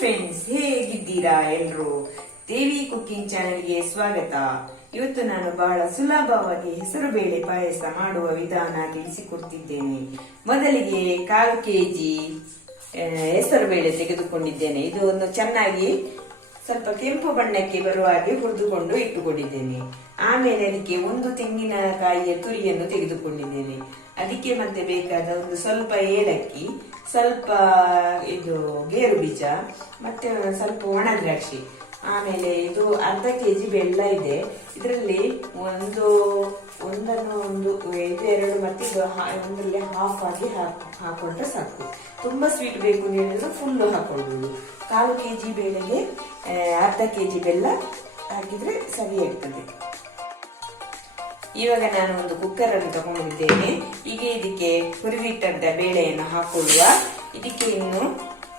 Friends ಹೇಗಿದ್ದೀರಾ ಎಲ್ರು? ದೇವಿ cooking ಚಾನೆಲ್ಗೆ ಸ್ವಾಗತ. ಇವತ್ತು ನಾನು ಬಹಳ ಸುಲಭವಾಗಿ ಹೆಸರುಬೇಳೆ ಪಾಯಸ ಮಾಡುವ ವಿಧಾನ ತಿಳಿಸಿಕೊಡ್ತಿದ್ದೇನೆ. ಮೊದಲಿಗೆ ಕಾಲು ಕೆಜಿ ಹೆಸರುಬೇಳೆ ತೆಗೆದುಕೊಂಡಿದ್ದೇನೆ. ಇದು ಒಂದು ಚೆನ್ನಾಗಿ ಸ್ವಲ್ಪ ಕೆಂಪು ಬಣ್ಣಕ್ಕೆ ಬರುವ ಹಾಗೆ ಹುರಿದುಕೊಂಡು ಇಟ್ಟುಕೊಂಡಿದ್ದೇನೆ. ಆಮೇಲೆ ಅದಕ್ಕೆ ಒಂದು ತೆಂಗಿನಕಾಯಿಯ ತುರಿಯನ್ನು ತೆಗೆದುಕೊಂಡಿದ್ದೇನೆ. ಅದಕ್ಕೆ ಮತ್ತೆ ಬೇಕಾದ ಒಂದು ಸ್ವಲ್ಪ ಏಲಕ್ಕಿ, ಸ್ವಲ್ಪ ಇದು ಗೇರು ಬೀಜ, ಮತ್ತೆ ಸ್ವಲ್ಪ ಒಣ ದ್ರಾಕ್ಷಿ, ಆಮೇಲೆ ಇದು ಅರ್ಧ ಕೆಜಿ ಬೆಲ್ಲ ಇದೆ. ಇದರಲ್ಲಿ ಒಂದು, ಒಂದನ್ನು ಒಂದು, ಇದು ಎರಡು ಮತ್ತೆ ಒಂದರಲ್ಲಿ ಹಾಫ್ ಆಗಿ ಹಾಕ್- ಹಾಕೊಂಡ್ರೆ ಸಾಕು. ತುಂಬಾ ಸ್ವೀಟ್ ಬೇಕು ನೀರನ್ನು ಫುಲ್ಲು ಫುಲ್ ಹಾಕೊಳ್ಬೋದು. ಕಾಲು ಕೆಜಿ ಬೇಳೆಗೆ ಅರ್ಧ ಅರ್ಧ ಕೆಜಿ ಬೆಲ್ಲ ಹಾಕಿದ್ರೆ ಸರಿಯಾಗ್ತದೆ ಇವಾಗ ನಾನು ಒಂದು ಕುಕ್ಕರ್ ಅನ್ನು ತಗೊಂಡಿದ್ದೇನೆ. ಈಗ ಇದಕ್ಕೆ ಹುರಿದಿಟ್ಟಂತ ಬೇಳೆಯನ್ನು ಹಾಕೊಳ್ಳುವ. ಇದಕ್ಕೆ ಇನ್ನು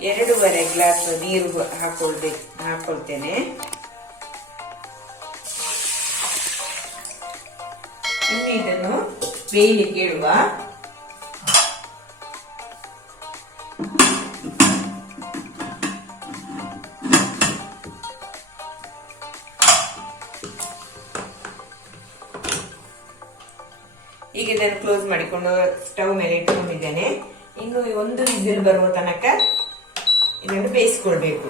ಎರಡೂವರೆ ಗ್ಲಾಸ್ ನೀರು ಹಾಕೊಳ್ಬೇಕು ಹಾಕೊಳ್ತೇನೆ. ಇನ್ನು ಇದನ್ನು ಬೇಯಲಿಕ್ಕೆ ಇಡುವ. ಈಗ ಇದನ್ನು ಕ್ಲೋಸ್ ಮಾಡಿಕೊಂಡು ಸ್ಟವ್ ಮೇಲೆ ಇಟ್ಕೊಂಡಿದ್ದೇನೆ. ಇನ್ನು ಒಂದು ವಿಸಿಲ್ ಬರುವ ತನಕ ಇದನ್ನು ಬೇಯಿಸ್ಕೊಳ್ಬೇಕು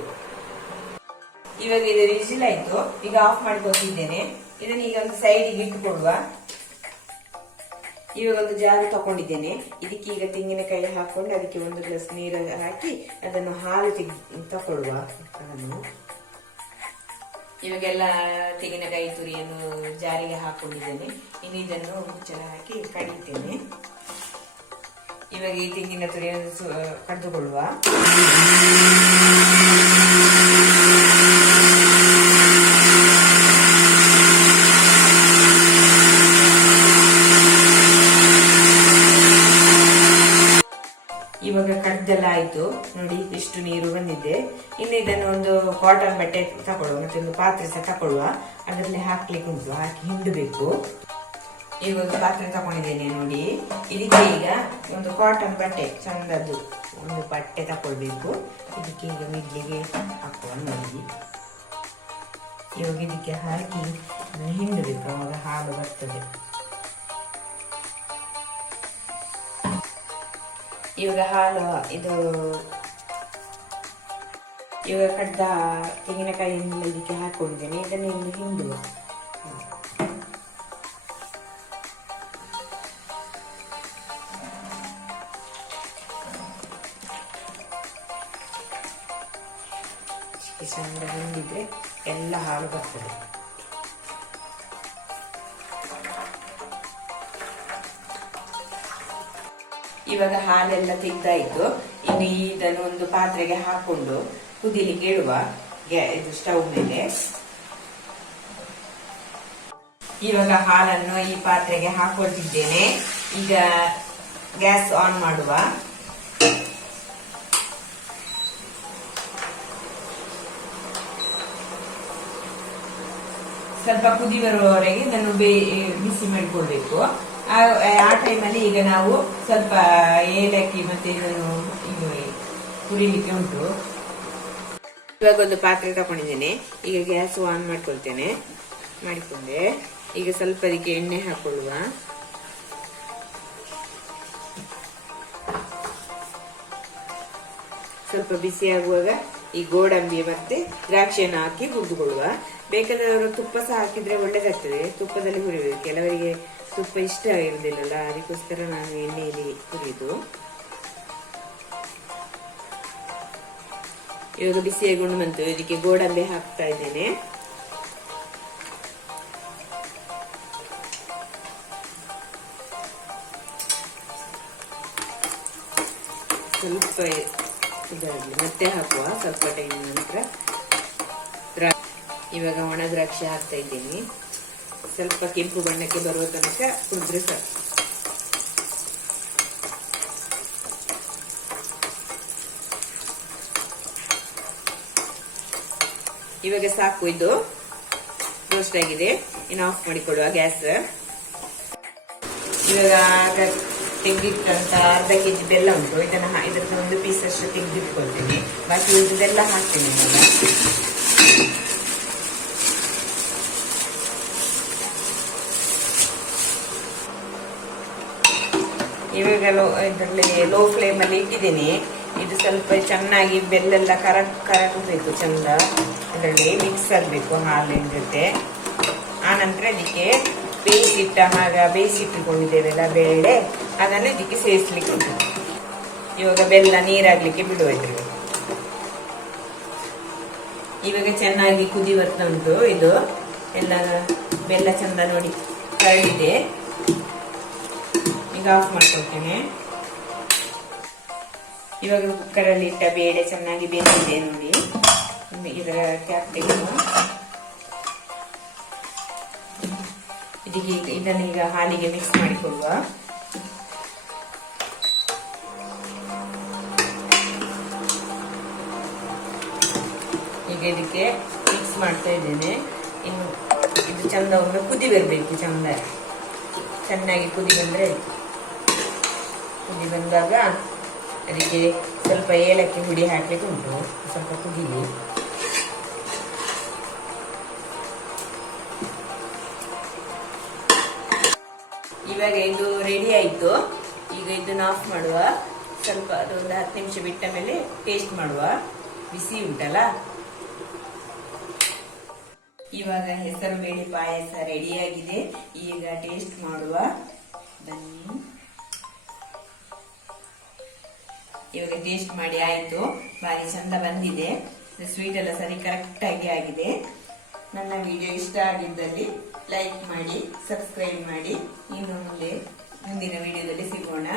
ಇವಾಗ ಇದು ವಿಸಿಲ್ ಆಯ್ತು. ಈಗ ಆಫ್ ಮಾಡ್ಕೊತಿದ್ದೇನೆ. ಇದನ್ನ ಈಗ ಒಂದು ಸೈಡಿಗೆ ಇಟ್ಟುಕೊಳ್ಳುವ ಇವಾಗ ಒಂದು ಜಾರು ತಗೊಂಡಿದ್ದೇನೆ. ಇದಕ್ಕೆ ಈಗ ತೆಂಗಿನಕಾಯಿ ಹಾಕೊಂಡು ಅದಕ್ಕೆ ಒಂದು ಗ್ಲಾಸ್ ನೀರು ಹಾಕಿ ಅದನ್ನು ಹಾಲು ತೆಗಿ ತಗೊಳ್ಳುವ. ಇವಾಗೆಲ್ಲ ತೆಂಗಿನಕಾಯಿ ತುರಿಯನ್ನು ಜಾರಿಗೆ ಹಾಕೊಂಡಿದ್ದೇನೆ. ಇನ್ನು ಇದನ್ನು ಮುಚ್ಚಳ ಹಾಕಿ ಕಡಿತೇನೆ. ಇವಾಗ ಈ ತೆಂಗಿನ ತುರಿಯನ್ನು ಕಡಿದುಕೊಳ್ಳುವ. ಇವಾಗ ಕಡ್ದೆಲ್ಲ ಆಯ್ತು. ನೋಡಿ ಇಷ್ಟು ನೀರು ಬಂದಿದೆ. ಇನ್ನು ಇದನ್ನು ಒಂದು ಕಾಟನ್ ಬಟ್ಟೆ ತಗೊಳ್ಳುವ, ಮತ್ತೆ ಒಂದು ಪಾತ್ರೆ ಸಹ ತಗೊಳ್ಳುವ. ಅದರಲ್ಲಿ ಹಾಕ್ಲಿಕ್ಕೆ ಉಂಟು, ಹಾಕಿ ಹಿಂಡಬೇಕು. ಈಗ ಪಾತ್ರೆ ತಗೊಂಡಿದ್ದೇನೆ ನೋಡಿ. ಇದಕ್ಕೆ ಈಗ ಒಂದು ಕಾಟನ್ ಬಟ್ಟೆ ಚಂದದ್ದು ಒಂದು ಬಟ್ಟೆ ತಗೊಳ್ಬೇಕು. ಇದಕ್ಕೆ ಈಗ ಮಿಡ್ಲಿಗೆ ಹಾಕುವ ನೋಡಿ. ಇವಾಗ ಇದಕ್ಕೆ ಹಾಕಿ ಹಿಂಡಬೇಕು, ಅವಾಗ ಹಾಲು ಬರ್ತದೆ. ಇವಾಗ ಹಾಲು ಇದು ಇವಾಗ ಕಡ್ದ ತೆಂಗಿನಕಾಯಿಯನ್ನೆಲ್ಲ ಇದಕ್ಕೆ ಹಾಕೊಂಡಿದ್ದೇನೆ ಇದನ್ನು ಒಂದು ಹಿಂಡುವ ಇಷ್ಟು ಚಂದ ಹಿಂಡಿದ್ರೆ ಎಲ್ಲ ಹಾಲು ಬರ್ತದೆ ಇವಾಗ ಹಾಲೆಲ್ಲ ತೆಗ್ದಾಯ್ತು ಇನ್ನು ಇದನ್ನು ಒಂದು ಪಾತ್ರೆಗೆ ಹಾಕೊಂಡು ಕುದಿಲಿಕ್ಕೆ ಇಡುವ ಇದು ಸ್ಟವ್ ಮೇಲೆ. ಇವಾಗ ಹಾಲನ್ನು ಈ ಪಾತ್ರೆಗೆ ಹಾಕೊಳ್ತಿದ್ದೇನೆ. ಈಗ ಗ್ಯಾಸ್ ಆನ್ ಮಾಡುವ. ಸ್ವಲ್ಪ ಕುದಿ ಬರುವವರೆಗೆ ಇದನ್ನು ಬೇ ಬಿಸಿ ಮಾಡಿಕೊಳ್ಬೇಕು. ಆ ಟೈಮಲ್ಲಿ ಈಗ ನಾವು ಸ್ವಲ್ಪ ಏಲಕ್ಕಿ ಮತ್ತೆ ಇದು ಹುರಿಲಿಕ್ಕೆ ಉಂಟು. ಇವಾಗ ಒಂದು ಪಾತ್ರೆ ತಗೊಂಡಿದ್ದೇನೆ. ಈಗ ಗ್ಯಾಸ್ ಆನ್ ಮಾಡ್ಕೊಳ್ತೇನೆ. ಮಾಡಿಕೊಂಡೆ. ಈಗ ಸ್ವಲ್ಪ ಅದಕ್ಕೆ ಎಣ್ಣೆ ಹಾಕೊಳ್ಳುವ. ಸ್ವಲ್ಪ ಬಿಸಿ ಆಗುವಾಗ ಈ ಗೋಡಂಬಿ ಮತ್ತೆ ದ್ರಾಕ್ಷಿಯನ್ನು ಹಾಕಿ ಹುರಿದುಕೊಳ್ಳುವ. ಬೇಕಾದವರು ತುಪ್ಪ ಸಹ ಹಾಕಿದ್ರೆ ಒಳ್ಳೇದಾಗ್ತದೆ. ತುಪ್ಪದಲ್ಲಿ ಹುರಿಬೇಕು. ಕೆಲವರಿಗೆ ತುಪ್ಪ ಇಷ್ಟ ಇರಲಿಲ್ಲಲ್ಲ ಅದಕ್ಕೋಸ್ಕರ ನಾನು ಎಣ್ಣೆಯಲ್ಲಿ ಹುರಿದು ಇವಾಗ ಬಿಸಿಯಾಗೊಂಡು ಬಂತು, ಇದಕ್ಕೆ ಗೋಡಂಬಿ ಹಾಕ್ತಾ ಇದ್ದೇನೆ. ಸ್ವಲ್ಪ ಇದಾಗಲಿ, ಮತ್ತೆ ಹಾಕುವ, ಸ್ವಲ್ಪ ಟೈಮ್ ನಂತರ. ಇವಾಗ ಒಣ ದ್ರಾಕ್ಷಿ ಹಾಕ್ತಾ ಇದ್ದೀನಿ. ಸ್ವಲ್ಪ ಕೆಂಪು ಬಣ್ಣಕ್ಕೆ ಬರುವ ತನಕ ಕುದ್ರೆ ಸಾಕು. ಇವಾಗ ಸಾಕು, ಇದು ರೋಸ್ಟ್ ಆಗಿದೆ. ಇನ್ನು ಆಫ್ ಮಾಡಿಕೊಡುವ ಗ್ಯಾಸ್ ಇವಾಗ ತೆಗೆದಿಟ್ಟಂತ ಅರ್ಧ ಕೆಜಿ ಬೆಲ್ಲ ಉಂಟು. ಇದನ್ನ ಇದ್ರದ್ದು ಒಂದು ಪೀಸ್ ಅಷ್ಟು ತೆಗೆದಿಟ್ಕೊಳ್ತೀನಿ. ಬಾಕಿ ಉಳಿದೆಲ್ಲ ಹಾಕ್ತೀನಿ ಇವಾಗ ಇವಾಗ ಲೋ ಇದರಲ್ಲಿ ಲೋ ಫ್ಲೇಮಲ್ಲಿ ಇಟ್ಟಿದ್ದೀನಿ. ಇದು ಸ್ವಲ್ಪ ಚೆನ್ನಾಗಿ ಬೆಲ್ಲೆಲ್ಲ ಕರ ಕರಗಬೇಕು ಚಂದ. ಇದರಲ್ಲಿ ಮಿಕ್ಸ್ ಆಗಬೇಕು ಹಾಲಿನ ಜೊತೆ. ಆನಂತರ ಇದಕ್ಕೆ ಬೇಯಿಸಿಟ್ಟ ಹಾಗ ಬೇಯಿಸಿಟ್ಟುಕೊಂಡಿದ್ದೇವೆಲ್ಲ ಬೇಳೆ, ಅದನ್ನು ಇದಕ್ಕೆ ಸೇರಿಸ್ಲಿಕ್ಕೆ ಇವಾಗ ಬೆಲ್ಲ ನೀರಾಗ್ಲಿಕ್ಕೆ ಬಿಡುವ ಇದ್ರಿಗೆ ಇವಾಗ ಚೆನ್ನಾಗಿ ಕುದಿ ಬರ್ತಾ ಉಂಟು. ಇದು ಎಲ್ಲ ಬೆಲ್ಲ ಚಂದ ನೋಡಿ ಕರಡಿದೆ ಈಗ ಆಫ್ ಮಾಡ್ಕೊಳ್ತೇನೆ. ಇವಾಗ ಕುಕ್ಕರಲ್ಲಿ ಇಟ್ಟ ಬೇಳೆ ಚೆನ್ನಾಗಿ ಬೆಂದಿದೆ ನೋಡಿ. ಇದರ ಕ್ಯಾಪ್ ತೆಗೆದು. ಈಗ- ಇದನ್ನು ಈಗ ಹಾಲಿಗೆ ಮಿಕ್ಸ್ ಮಾಡಿಕೊಳ್ಳುವ. ಈಗ ಇದಕ್ಕೆ ಮಿಕ್ಸ್ ಮಾಡ್ತಾ ಇದ್ದೇನೆ. ಇನ್ನು ಇದು ಚಂದ ಒಮ್ಮೆ ಕುದಿ ಬರಬೇಕು ಚಂದ. ಚೆನ್ನಾಗಿ ಕುದಿ ಬಂದ್ರೆ ಕುದಿ ಬಂದಾಗ ಅದಕ್ಕೆ ಸ್ವಲ್ಪ ಏಲಕ್ಕಿ ಹುಡಿ ಹಾಕಲಿಕ್ಕೆ ಉಂಟು. ಸ್ವಲ್ಪ ಕುದಿಲಿ ಇವಾಗ ಇದು ರೆಡಿ ಆಯ್ತು. ಈಗ ಇದನ್ನು ಆಫ್ ಮಾಡುವ. ಸ್ವಲ್ಪ ಅದೊಂದು ಹತ್ತು ನಿಮಿಷ ಬಿಟ್ಟ ಮೇಲೆ ಟೇಸ್ಟ್ ಮಾಡುವ. ಬಿಸಿ ಉಂಟಲ್ಲ? ಇವಾಗ ಹೆಸರು ಬೇಳೆ ಪಾಯಸ ರೆಡಿಯಾಗಿದೆ ಈಗ ಟೇಸ್ಟ್ ಮಾಡುವ. ಬನ್ನಿ. ಇವಾಗ ಟೇಸ್ಟ್ ಮಾಡಿ ಆಯ್ತು. ಬಾರಿ ಚಂದ ಬಂದಿದೆ. ಸ್ವೀಟ್ ಎಲ್ಲ ಸರಿ ಕರೆಕ್ಟ್ ಆಗಿ ಆಗಿದೆ. ನನ್ನ ವಿಡಿಯೋ ಇಷ್ಟ ಆಗಿದ್ದಲ್ಲಿ ಲೈಕ್ ಮಾಡಿ ಸಬ್ಸ್ಕ್ರೈಬ್ ಮಾಡಿ. ಇನ್ನು ಮುಂದೆ ಮುಂದಿನ ವಿಡಿಯೋದಲ್ಲಿ ಸಿಗೋಣ.